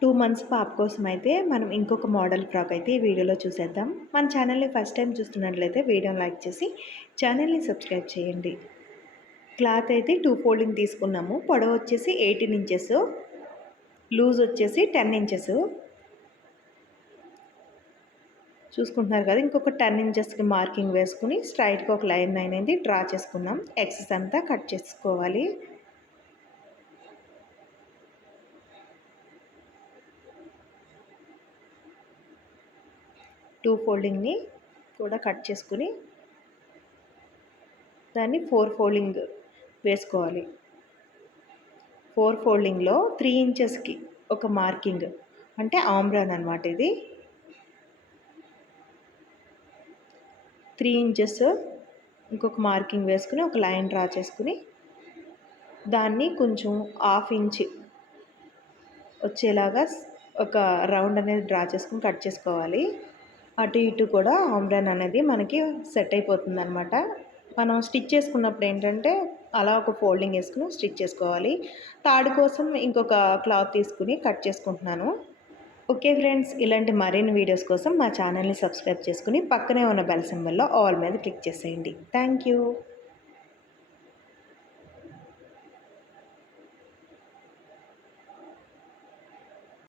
2 months పాప కోసం అయితే మనం ఇంకొక మోడల్ ఫ్రాక్ అయితే ఈ వీడియోలో చూసేద్దాం. మన ఛానల్ని ఫస్ట్ టైం చూస్తున్నట్లయితే వీడియోని లైక్ చేసి ఛానల్ని సబ్స్క్రైబ్ చేయండి. క్లాత్ అయితే 2 ఫోల్డింగ్ తీసుకున్నాము. పొడవు వచ్చేసి 18 ఇంచెస్, లూజ్ వచ్చేసి 10 ఇంచెస్ చూసుకుంటున్నారు కదా. ఇంకొక 10 ఇంచెస్కి మార్కింగ్ వేసుకుని స్ట్రైట్గా ఒక లైన్ అనేది డ్రా చేసుకున్నాం. ఎక్సెస్ అంతా కట్ చేసుకోవాలి. టూ ఫోల్డింగ్ని కూడా కట్ చేసుకుని దాన్ని 4 ఫోల్డింగ్ వేసుకోవాలి. 4 ఫోల్డింగ్లో 3 ఇంచెస్కి ఒక మార్కింగ్, అంటే ఆమ్రాన్ అనమాట. ఇది 3 ఇంచెస్ ఇంకొక మార్కింగ్ వేసుకుని ఒక లైన్ డ్రా చేసుకుని దాన్ని కొంచెం 1/2 ఇంచ్ వచ్చేలాగా ఒక రౌండ్ అనేది డ్రా చేసుకుని కట్ చేసుకోవాలి. అటు ఇటు కూడా ఆమ్రాన్ అనేది మనకి సెట్ అయిపోతుంది అనమాట. మనం స్టిచ్ చేసుకున్నప్పుడు ఏంటంటే అలా ఒక ఫోల్డింగ్ వేసుకుని స్టిచ్ చేసుకోవాలి. తాడు కోసం ఇంకొక క్లాత్ తీసుకుని కట్ చేసుకుంటున్నాను. ఓకే ఫ్రెండ్స్, ఇలాంటి మరిన్ని వీడియోస్ కోసం మా ఛానల్ని సబ్స్క్రైబ్ చేసుకుని పక్కనే ఉన్న బెల్ సింబల్లో ఆల్ మీద క్లిక్ చేసేయండి. Thank you.